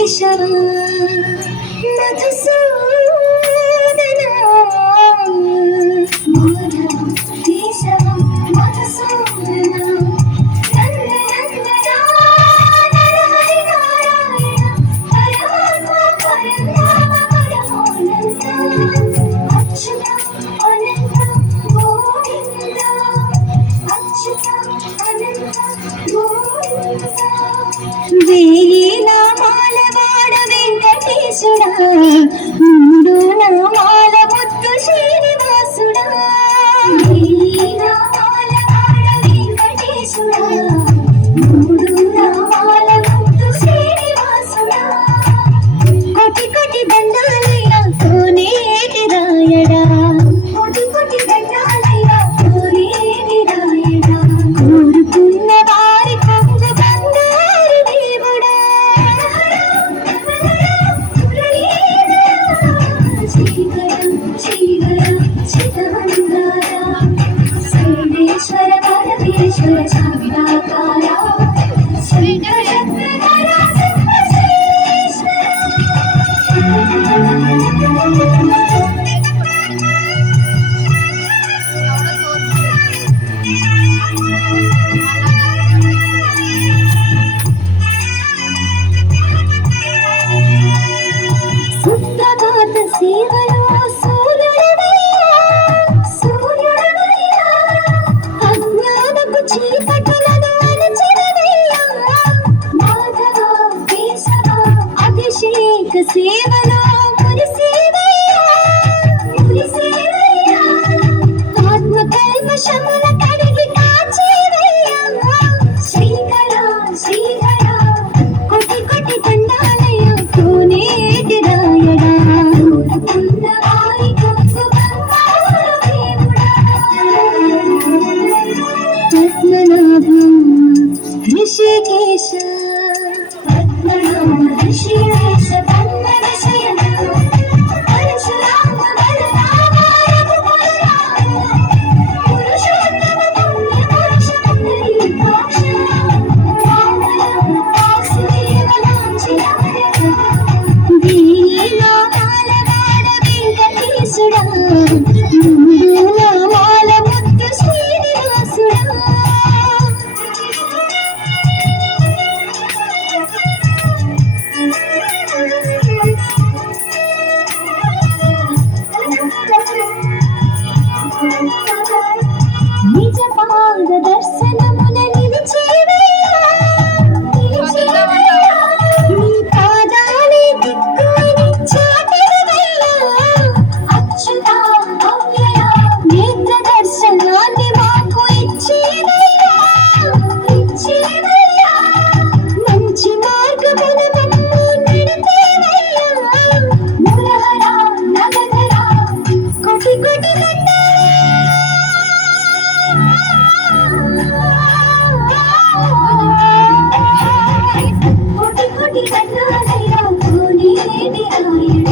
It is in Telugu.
కేశవ మధుసూదన మాధవ కేశవ మధుసూదన వేయి నామాల వాడ వెంకటేశుడా మూడు నామాల ముత్తు శ్రీనివాసుడా వేయి నామాల వాడ వెంకటేశుడా మూడు నామాల ముత్తు శ్రీనివాసుడా కోటి కోటి దండాలయ్యా కోనేటి రాయడా కోటి కోటి దండాలయ్యా కోనేటి రాయడా కోరుకున్న వారి కొంగు బంగారు దేవుడా శ్రీకరం శ్రీకరం చిత్తమందార సర్వేశ్వర పరమేశ్వర శాంతాకార సుప్రభాత సేవలో సూర్యుడవయ్యా అజ్ఞానపు చీకటులను అణచినవయ్యా మాధవ కేశవ అభిషేక సేవలో మురిసేవయ్యా ఆత్మ కల్మషముల కడిగి కాచేవయ్యా శ్రీకర శ్రీకర కోటి కోటి దండాలయ్యా కోనేటి రాయడా కోరుకున్న వారి కొంగు బంగారు దేవుడా పద్మనాభం ఋషికేశ పద్మనాభ ఋషికేశ పద్మన శయన పరశురామ బలరామ రఘుకులరామ పురుషోత్తమ పుణ్య పురుష పుండరీకాక్ష వాసుదేవ లాంఛన వేయి నామాల వాడ వెంకటేశుడా మూడు నామాల ముత్తు శ్రీనివాసుడా నిజ పాద దర్శనమున నిలిచేవయ్యా నీ పాదాలే దిక్కుని చాటెదవయ్యా అచ్యుతా అవ్యయ నేత్ర దర్శనాన్ని మాకు ఇచ్చేవయ్యా మంచి మార్గమున మమ్ము నడిపేవయ్యా మురహర నగధర కోటి కోటి కోటి కోటి దండాలయ్యా కోనేటి రాయడా